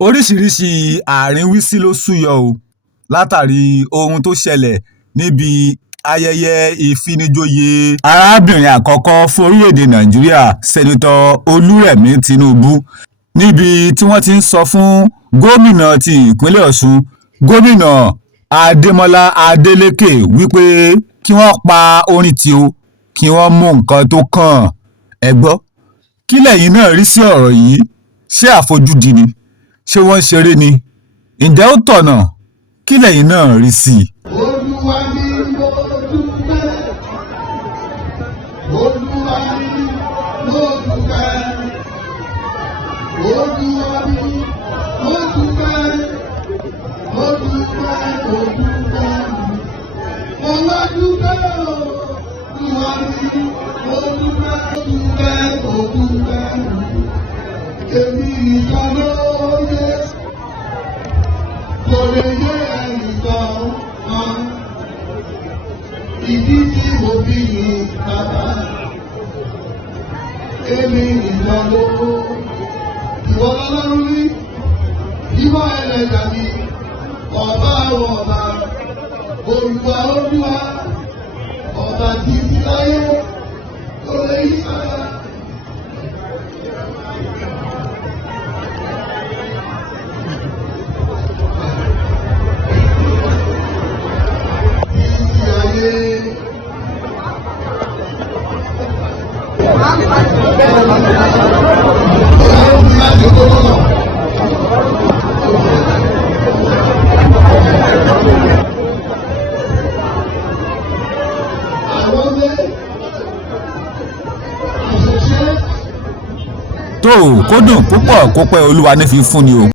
oríṣiríṣiì àríwísí ló súyọ látàrí ohun tó ṣẹlẹ̀ níbi ayẹyẹ ìfinijoyè arábìnrin àkọ́kọ́ fún orílẹ̀-èdè nàìjíríà sẹ́nitọ́ olúrẹ̀mí tinubu níbi tí wọ́n ti ń sọ fún gómìnà ti ìpínlẹ̀ ọ̀ṣun gómìnà adémọlá adélèké wípé kí wọ́n pa orin tì ó kí wọ́n mú nǹkan tó kàn ẹ́ gbọ́. Kí lẹ̀yin náà rí sí ọ̀rọ̀ yìí? Ṣé àfojúdi ni? Ṣé wọ́n ń ṣeré ni? Ǹjẹ́ ó tọ̀nà? Kí lẹ̀yin náà rí sí i? Olúwa ni mo dúpẹ́, Olúwa ni mo dúpẹ́, Olúwa ni mo dúpẹ́, mo dúpẹ́, mo dúpẹ́, mo wá dúpẹ́ o, Olúwa ni mo dúpẹ́, mo dúpẹ́, èmi nìkan ló yẹ, kò lè yé ẹnìkan kan, ìdí tí mo bí ní bàbá, èmi nìkan ló ìwọ lọ́lọ́run rí, ìwọ ẹlẹ́dà mi, ọba àwọn ọba, olúwa olúwa, ọba tí ti láyé, tó lè yí sára. Tó kó dùn púpọ̀ kó pẹ́ olúwa ní fi fún ni o.